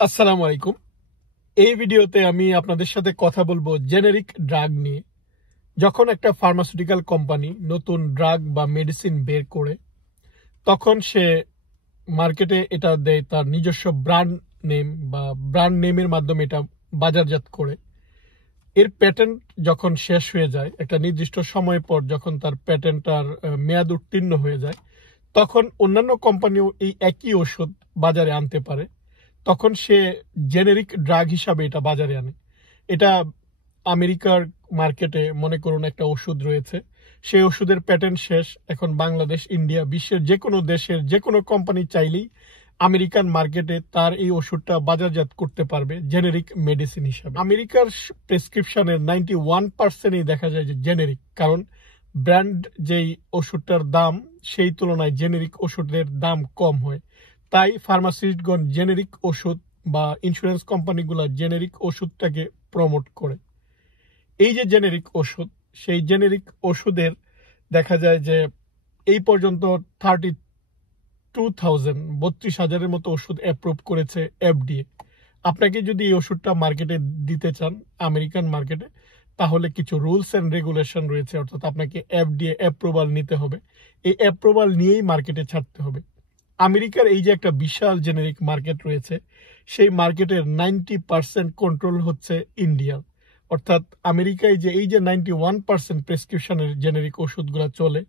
আসসালামু আলাইকুম। এই ভিডিওতে আমি আপনাদের সাথে কথা বলবো জেনেরিক ড্রাগ নিয়ে। যখন একটা ফার্মাসিউটিক্যাল কোম্পানি নতুন ড্রাগ বা মেডিসিন বের করে, তখন সে মার্কেটে এটা দেয় তার নিজস্ব ব্র্যান্ড নেম বা ব্র্যান্ড নেমের মাধ্যমে এটা বাজারজাত করে। এর প্যাটেন্ট যখন শেষ হয়ে যায়, একটা নির্দিষ্ট সময় পর যখন তার প্যাটেন্টটার মেয়াদ উত্তীর্ণ হয়ে যায়, তখন অন্যান্য কোম্পানিও এই একই ওষুধ বাজারে আনতে পারে। তখন সে জেনেরিক ড্রাগ হিসাবে এটা বাজারে আনে। এটা আমেরিকার মার্কেটে মনে করুন একটা ওষুধ রয়েছে, সেই ওষুধের প্যাটেন্ট শেষ। এখন বাংলাদেশ, ইন্ডিয়া, বিশ্বের যে কোনো দেশের যে কোনো কোম্পানি চাইলেই আমেরিকান মার্কেটে তার এই ওষুধটা বাজারজাত করতে পারবে জেনেরিক মেডিসিন হিসাবে। আমেরিকার প্রেসক্রিপশনের 91%ই দেখা যায় যে জেনেরিক, কারণ ব্র্যান্ড যেই ওষুধটার দাম সেই তুলনায় জেনেরিক ওষুধের দাম কম হয়। তাই ফার্মাসিস্টগণ জেনেরিক ওষুধ বা ইন্স্যুরেন্স কোম্পানিগুলো জেনেরিক ওষুধটাকে প্রমোট করে। এই যে জেনেরিক ওষুধ, সেই জেনেরিক ওষুধের দেখা যায় যে এই পর্যন্ত 32,000 মতো ওষুধ অ্যাপ্রুভ করেছে এফডিএ। আপনাকে যদি এই ওষুধটা মার্কেটে দিতে চান আমেরিকান মার্কেটে, তাহলে কিছু রুলস অ্যান্ড রেগুলেশন রয়েছে, অর্থাৎ আপনাকে এফডিএ অ্যাপ্রুভাল নিতে হবে। এই অ্যাপ্রুভাল নিয়েই মার্কেটে ছাড়তে হবে। আমেরিকার এই যে একটা বিশাল জেনেরিক মার্কেট রয়েছে, সেই মার্কেটের 90% কন্ট্রোল হচ্ছে ইন্ডিয়ার। অর্থাৎ আমেরিকায় যে এই যে 91% প্রেসক্রিপশনের জেনেরিক ওষুধগুলো চলে,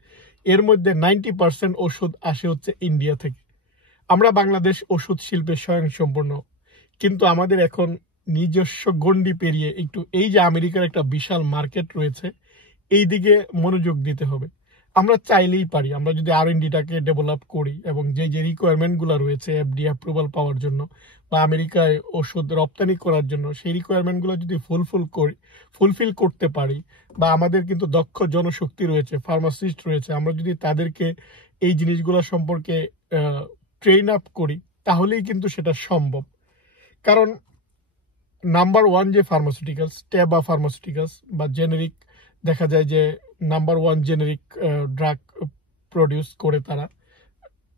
এর মধ্যে 90% ওষুধ আসে হচ্ছে ইন্ডিয়া থেকে। আমরা বাংলাদেশ ওষুধ শিল্পে স্বয়ংসম্পূর্ণ, কিন্তু আমাদের এখন নিজস্ব গণ্ডি পেরিয়ে একটু এই যে আমেরিকার একটা বিশাল মার্কেট রয়েছে, এই দিকে মনোযোগ দিতে হবে। আমরা চাইলেই পারি, আমরা যদি আর&ডিটাকে ডেভেলপ করি এবং যে যে রিকোয়ারমেন্টগুলো রয়েছে এফডিএ অ্যাপ্রুভাল পাওয়ার জন্য বা আমেরিকায় ওষুধ রপ্তানি করার জন্য, সেই রিকোয়ারমেন্টগুলো যদি ফুলফিল করতে পারি, বা আমাদের কিন্তু দক্ষ জনশক্তি রয়েছে, ফার্মাসিস্ট রয়েছে, আমরা যদি তাদেরকে এই জিনিসগুলো সম্পর্কে ট্রেন আপ করি, তাহলেই কিন্তু সেটা সম্ভব। কারণ নাম্বার ওয়ান যে ফার্মাসিউটিক্যালস, টেবা ফার্মাসিউটিক্যালস বা জেনেরিক, দেখা যায় যে number one generic drug produce করে তারা,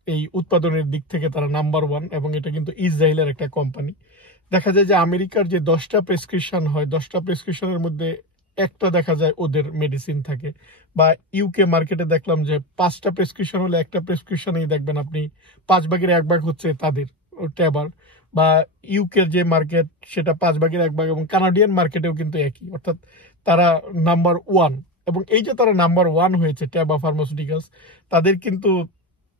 এই উৎপাদনের দিক থেকে তারা নাম্বার ওয়ান, এবং এটা কিন্তু ইসরায়েলের একটা কোম্পানি। দেখা যায় যে আমেরিকার যে 10টা প্রেসক্রিপশন হয়, 10টা প্রেসক্রিপশনের মধ্যে একটা দেখা যায় ওদের মেডিসিন থাকে। বা ইউকে মার্কেটে দেখলাম যে 5টা প্রেসক্রিপশন হলে একটা প্রেসক্রিপশনেই দেখবেন আপনি 5 ভাগের 1 ভাগ হচ্ছে তাদের ট্যাবার। বা ইউকের যে মার্কেট, সেটা 5 ভাগের 1 ভাগ, এবং কানাডিয়ান মার্কেটেও কিন্তু একই, অর্থাৎ তারা নাম্বার ওয়ান। এবং এই যে তারা নাম্বার ওয়ান হয়েছে ট্যাবা ফার্মাসিউটিক্যালস, তাদের কিন্তু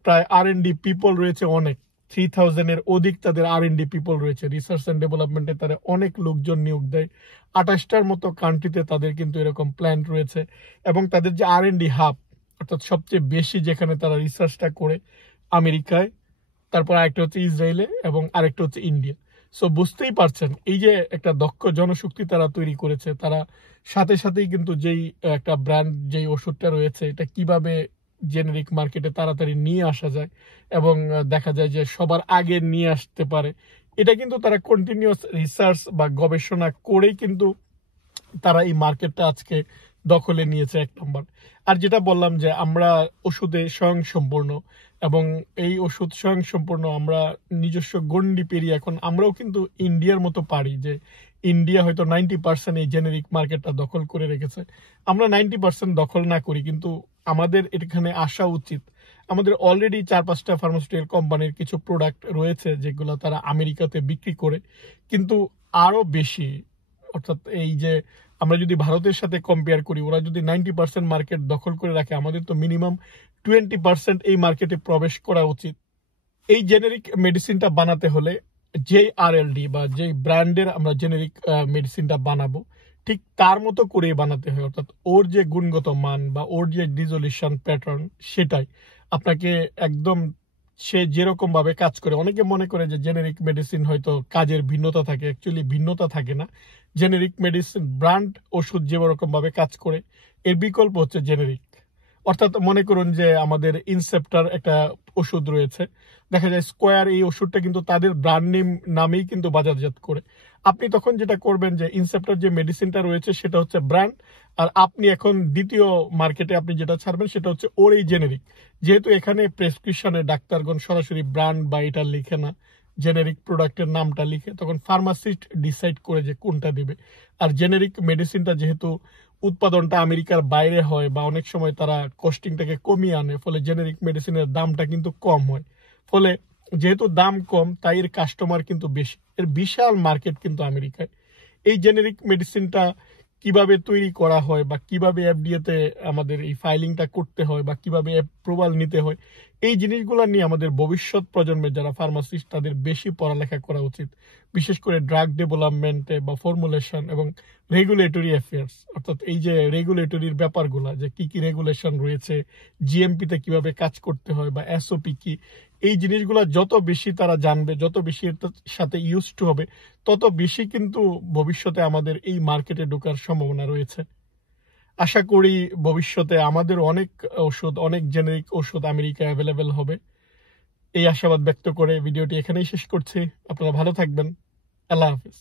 প্রায় আর&ডি পিপল রয়েছে অনেক, 3,000-এর অধিক তাদের আর&ডি পিপল রয়েছে। রিসার্চ অ্যান্ড ডেভেলপমেন্টে তারা অনেক লোকজন নিয়োগ দেয়। 28টার মতো কান্ট্রিতে তাদের কিন্তু এরকম প্ল্যান্ট রয়েছে। এবং তাদের যে আর&ডি হাব, অর্থাৎ সবচেয়ে বেশি যেখানে তারা রিসার্চটা করে, আমেরিকায়, তারপর আরেকটা হচ্ছে ইসরায়েলে, এবং আরেকটা হচ্ছে ইন্ডিয়া। সো বুঝতেই পারছেন এই যে একটা দক্ষ জনশক্তি তারা তৈরি করেছে। তারা সাথে সাথেই কিন্তু যেই একটা ব্র্যান্ড, যেই ওষুধটা রয়েছে, এটা কিভাবে জেনেরিক মার্কেটে তাড়াতাড়ি নিয়ে আসা যায় এবং দেখা যায় যে সবার আগে নিয়ে আসতে পারে, এটা কিন্তু তারা কন্টিনিউয়াস রিসার্চ বা গবেষণা করেই কিন্তু তারা এই মার্কেটটা আজকে দখলে নিয়েছে 1 নম্বর। আর যেটা বললাম যে আমরা ওষুধে স্বয়ংসম্পূর্ণ, এবং এই ওষুধ স্বয়ংসম্পূর্ণ, আমরা নিজস্ব গণ্ডি পেরিয়ে এখন আমরাও কিন্তু ইন্ডিয়ার মতো পারি। যে ইন্ডিয়া হয়তো 90% এই জেনেরিক মার্কেটটা দখল করে রেখেছে, আমরা 90% দখল না করি, কিন্তু আমাদের এখানে আসা উচিত। আমাদের অলরেডি 4-5টা ফার্মাসিউটিক্যাল কোম্পানির কিছু প্রোডাক্ট রয়েছে যেগুলো তারা আমেরিকাতে বিক্রি করে, কিন্তু আরো বেশি, অর্থাৎ এই যে আমরা যদি ভারতের সাথে কম্পেয়ার করি, ওরা যদি 90% মার্কেট দখল করে রাখে, আমাদের তো মিনিমাম 20% এই মার্কেটে প্রবেশ করা উচিত। এই জেনেরিক মেডিসিনটা বানাতে হলে যেই আর&ডি বা যেই ব্র্যান্ডের আমরা জেনেরিক মেডিসিনটা বানাবো, ঠিক তার মতো করেই বানাতে হয়। অর্থাৎ ওর যে গুণগত মান বা ওর যে ডিজলিউশন প্যাটার্ন, সেটাই আপনাকে একদম, সে যেরকম ভাবে কাজ করে। অনেকে মনে করে যে জেনেরিক মেডিসিন হয়তো কাজের ভিন্নতা থাকে, অ্যাকচুয়ালি ভিন্নতা থাকে না। জেনেরিক মেডিসিন ব্র্যান্ড ওষুধ যেরকম ভাবে কাজ করে, এর বিকল্প হচ্ছে জেনেরিক। অর্থাৎ মনে করুন যে আমাদের ইনসেপ্টার একটা ওষুধ রয়েছে, দেখা যায় স্কোয়ার এই ওষুধটা কিন্তু তাদের ব্র্যান্ড নেম নামেই কিন্তু বাজারজাত করে। আপনি তখন যেটা করবেন যে ইনসেপ্টার যে মেডিসিনটা রয়েছে সেটা হচ্ছে ব্র্যান্ড, আর আপনি এখন দ্বিতীয় মার্কেটে আপনি যেটা ছাড়বেন সেটা হচ্ছে ওর এই জেনেরিক। যেহেতু এখানে প্রেসক্রিপশনে ডাক্তারগণ সরাসরি ব্র্যান্ড বা এটা লিখে না, জেনেরিক প্রোডাক্টের নামটা লিখে, তখন ফার্মাসিস্ট ডিসাইড করে যে কোনটা দিবে। আর জেনেরিক মেডিসিনটা যেহেতু উৎপাদনটা আমেরিকার বাইরে হয় বা অনেক সময় তারা কস্টিংটাকে কমিয়ে আনে, ফলে জেনেরিক মেডিসিনের দামটা কিন্তু কম হয়। ফলে যেহেতু দাম কম, তাই এর কাস্টমার কিন্তু বেশি, এর বিশাল মার্কেট কিন্তু আমেরিকায়। এই জেনেরিক মেডিসিনটা কিভাবে তৈরি করা হয় বা কিভাবে এফডিএ তে আমাদের এই ফাইলিংটা করতে হয় বা কিভাবে অ্যাপ্রুভাল নিতে হয়, এই জিনিসগুলো নিয়ে আমাদের ভবিষ্যৎ প্রজন্মের যারা ফার্মাসিস্ট তাদের বেশি পড়ালেখা করা উচিত, বিশেষ করে ড্রাগ ডেভেলপমেন্টে বা ফর্মুলেশন এবং রেগুলেটরি অ্যাফেয়ার্স, অর্থাৎ এই যে রেগুলেটরির ব্যাপারগুলো, যে কি কি রেগুলেশন রয়েছে, জিএমপিতে কিভাবে কাজ করতে হয় বা এসওপি কি, এই জিনিসগুলো যত বেশি তারা জানবে, যত বেশি এটার সাথে ইউজড টু হবে, তত বেশি কিন্তু ভবিষ্যতে আমাদের এই মার্কেটে ঢোকার সম্ভাবনা রয়েছে। আশা করি ভবিষ্যতে আমাদের অনেক ওষুধ, অনেক জেনেরিক ওষুধ আমেরিকায় অ্যাভেলেবেল হবে। এই আশাবাদ ব্যক্ত করে ভিডিওটি এখানেই শেষ করছি। আপনারা ভালো থাকবেন। আল্লাহ হাফিজ।